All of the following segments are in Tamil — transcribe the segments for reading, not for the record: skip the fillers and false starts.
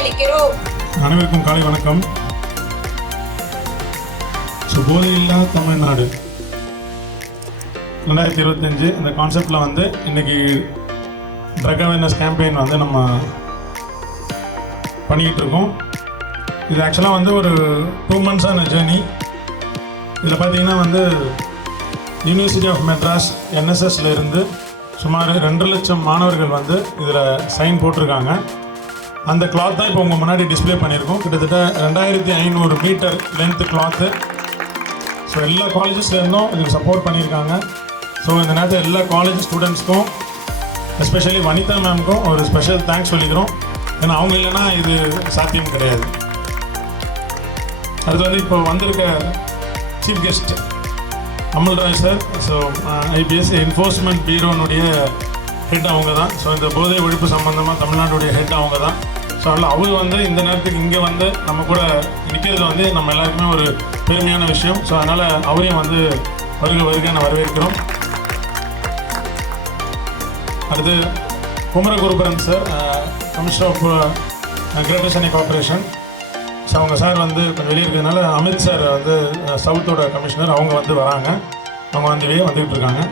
அளிக்கிறோம். அனைவருக்கும் காலை வணக்கம். போதையில்லா தமிழ்நாடு 2025 இந்த கான்செப்டில் வந்து இன்றைக்கி ட்ரக் அவேர்னஸ் கேம்பெயின் வந்து நம்ம பண்ணிக்கிட்டு இருக்கோம். இது ஆக்சுவலாக வந்து ஒரு 2 months-ஆன ஜேர்னி. இதில் பார்த்திங்கன்னா வந்து யூனிவர்சிட்டி ஆஃப் மெட்ராஸ் என்எஸ்எஸ்ல இருந்து சுமார் 2 லட்சம் மாணவர்கள் வந்து இதில் சைன் போட்டிருக்காங்க. அந்த கிளாத் தான் இப்போ உங்கள் முன்னாடி டிஸ்பிளே பண்ணியிருக்கோம். கிட்டத்தட்ட 2500 மீட்டர் லென்த்து கிளாத்து. ஸோ எல்லா காலேஜஸ்லேருந்தும் இதுக்கு சப்போர்ட் பண்ணியிருக்காங்க. ஸோ இந்த நேரத்தில் எல்லா காலேஜ் ஸ்டூடெண்ட்ஸ்க்கும் எஸ்பெஷலி வனிதா மேம்க்கும் ஒரு ஸ்பெஷல் தேங்க்ஸ் சொல்லிக்கிறோம். ஏன்னா அவங்க இல்லைன்னா இது சாத்தியம் கிடையாது. அடுத்து வந்து இப்போ வந்திருக்க chief guest Amalraj sir. So IPS enforcement பியூரோனுடைய ஹெட் அவங்க தான். ஸோ இந்த போதை ஒழிப்பு சம்மந்தமாக தமிழ்நாட்டுடைய ஹெட் அவங்க தான். ஸோ அதில் அவர் வந்து இந்த நேரத்துக்கு இங்கே வந்து நம்ம கூட நிற்கிறது வந்து நம்ம எல்லாருக்குமே ஒரு பெருமையான விஷயம். ஸோ அதனால் அவரையும் வந்து வருக வரவேற்கிறோம். அடுத்து Kumaraguruparan sir, commissioner of greater Chennai corporation. So அவங்க சார் வந்து கொஞ்சம் வெளியே இருக்கிறதுனால அமித் சார் வந்து சவுத்தோட கமிஷனர், அவங்க வந்து வராங்க. அவங்க வந்து வந்துகிட்டு இருக்காங்க.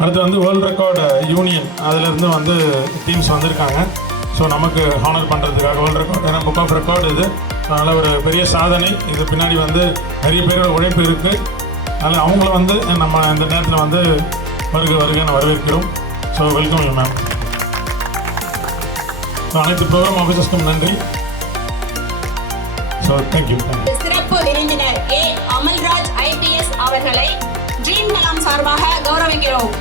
அடுத்து வந்து வேர்ல்டு ரெக்கார்டு யூனியன் அதிலேருந்து வந்து டீம்ஸ் வந்திருக்காங்க. ஸோ நமக்கு ஹானர் பண்ணுறதுக்காக வேர்ல்டு ரெக்கார்டு, ஏன்னா புக் ஆஃப் ரெக்கார்டு இது. அதனால் ஒரு பெரிய சாதனை. இது பின்னாடி வந்து நிறைய பேரோட உழைப்பு இருக்குது. அதனால் அவங்கள வந்து நம்ம இந்த நேரத்தில் வந்து வருகன்னு வரவேற்கிறோம். So welcome you ma'am. அனைத்து ப்ரோக்ராம் ஆஃபீஸர்ஸ்க்கும் நன்றி. So thank you. சிறப்பு விருந்தினர் ஏ அமல்ராஜ் ஐபிஎஸ் அவர்களை ட்ரீம் கலாம் சார்பாக கௌரவிக்கிறோம்.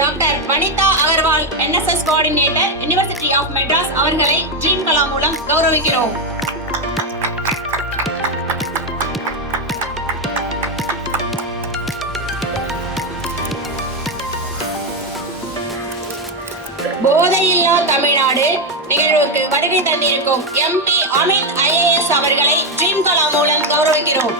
Doctor Vanitha Agarwal NSS coordinator university of Madras அவர்களை ட்ரீம் கலாம் மூலம் கௌரவிக்கிறோம். போதையில்லா தமிழ்நாடு நிகழ்வுக்கு வருகை தந்திருக்கும் எம்பி அமித் ஐஏஎஸ் அவர்களை ட்ரீம் கலாம் மூலம் கௌரவிக்கிறோம்.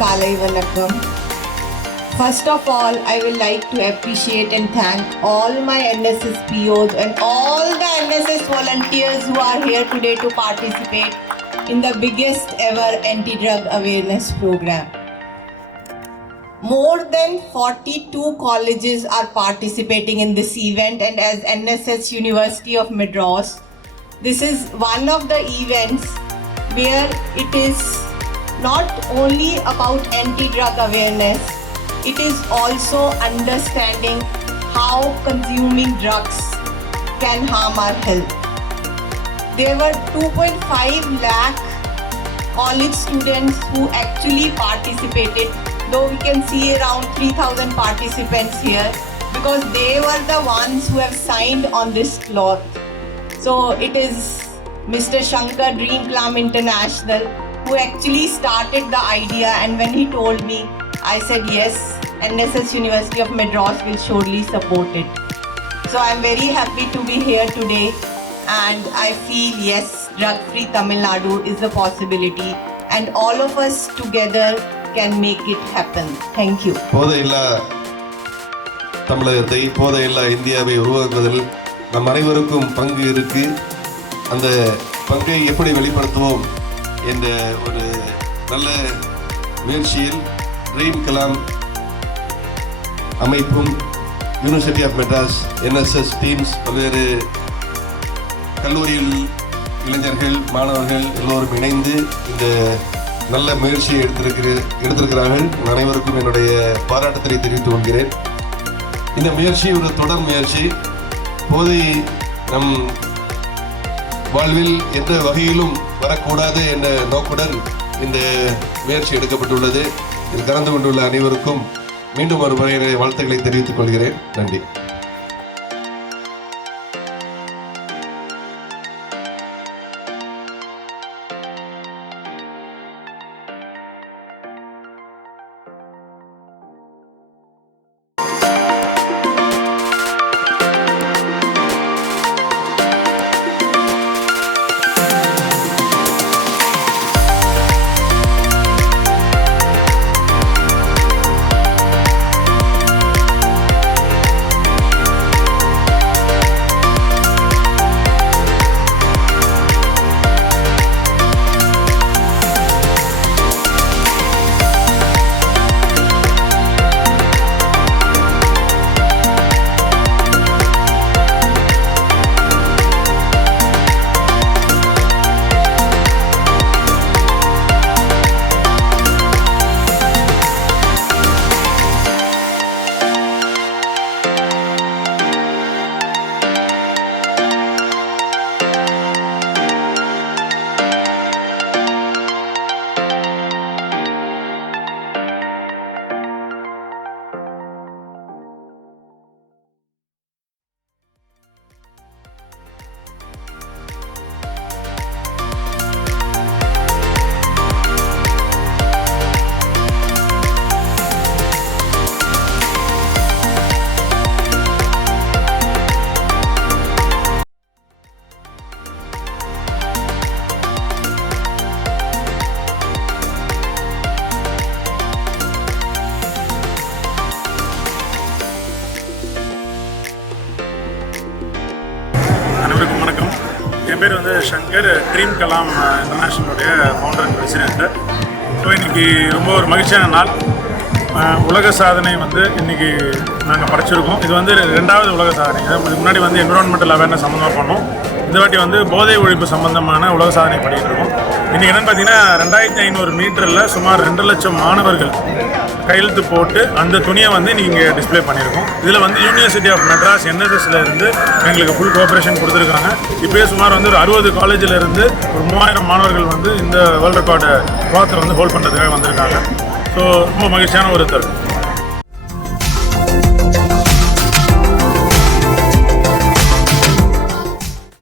Kalai Vanakkam. First of all, I would like to appreciate and thank all my NSS POs and all the NSS volunteers who are here today to participate in the biggest ever anti-drug awareness program. More than 42 colleges are participating in this event, and as NSS University of Madras, this is one of the events where it is not only about anti-drug awareness, it is also understanding how consuming drugs can harm our health. There were 2.5 lakh college students who actually participated, though we can see around 3,000 participants here, because they were the ones who have signed on this cloth. So it is Mr. Shankar Dream Kalam International who actually started the idea, and when he told me, I said yes, NSS University of Madras will surely support it. So I'm very happy to be here today, and I feel yes, drug-free Tamil Nadu is a possibility, and all of us together can make it happen. Thank you. போதையில்லா தமிழகத்தை, போதையில்லா இந்தியாவை உருவாக்குவதில் நம் அனைவருக்கும் பங்கு இருக்கு. அந்த பங்கை எப்படி வெளிப்படுத்துவோம் என்ற ஒரு நல்ல முயற்சியில் ட்ரீம் கலாம் அமைப்பும் university of Madras NSS teams, பல்வேறு கல்லூரியில் இளைஞர்கள் மாணவர்கள் எல்லோரும் இணைந்து இந்த நல்ல முயற்சியை எடுத்திருக்கிறார்கள். அனைவருக்கும் என்னுடைய பாராட்டத்தை தெரிவித்துக் கொள்கிறேன். இந்த முயற்சி ஒரு தொடர் முயற்சி. போதை நம் வாழ்வில் எந்த வகையிலும் வரக்கூடாது என்ற நோக்குடன் இந்த முயற்சி எடுக்கப்பட்டுள்ளது. இதில் கலந்து கொண்டுள்ள அனைவருக்கும் மீண்டும் ஒரு முறை வாழ்த்துக்களை தெரிவித்துக் கொள்கிறேன். நன்றி. என் பேர் வந்து சங்கர், ட்ரீம் கலாம் இன்டர்நேஷ்னலுடைய ஃபவுண்டர் அண்ட் பிரசிடென்ட்டு. ஸோ இன்றைக்கி ரொம்ப ஒரு மகிழ்ச்சியான நாள். உலக சாதனை வந்து இன்றைக்கி நாங்கள் படைச்சிருக்கோம். இது வந்து 2வது உலக சாதனை. இதுக்கு முன்னாடி வந்து என்விரான்மெண்டல் அவேர்னஸ் சம்மந்தமாக பண்ணோம். இந்த வாட்டி வந்து போதை ஒழிப்பு சம்பந்தமான உலக சாதனை பண்ணிகிட்டு இருக்கோம். இன்றைக்கி என்னென்னு பார்த்தீங்கன்னா 2500 மீட்டரில் சுமார் 2 லட்சம் மாணவர்கள் கையெழுத்து போட்டு அந்த துணியை வந்து நீங்கள் டிஸ்பிளே பண்ணியிருக்கோம். இதில் வந்து யூனிவர்சிட்டி ஆஃப் மெட்ராஸ் NSSல இருந்து எங்களுக்கு ஃபுல் கோஆப்ரேஷன் கொடுத்துருக்காங்க. இப்போயே சுமார் வந்து ஒரு 60 காலேஜில் இருந்து ஒரு 3000 மாணவர்கள் வந்து இந்த வேர்ல்டு ரெக்கார்டு வாத்தை வந்து ஹோல்ட் பண்ணுறதுக்காக வந்திருக்காங்க. ஸோ ரொம்ப மகிழ்ச்சியான ஒரு தருணம்.